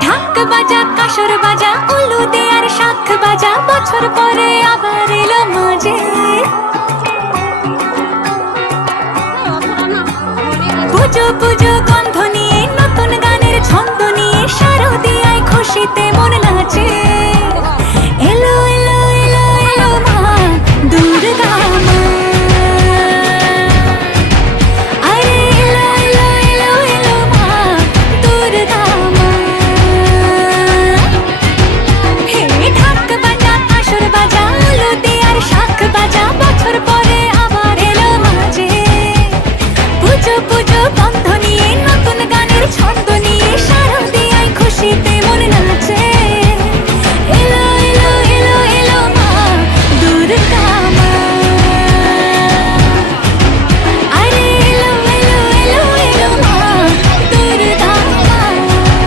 ঢাক বাজা কাসর বাজা উলু দে আর শাখ বাজা, বছর পরে আবার এলো মাঝে। পুজো পুজো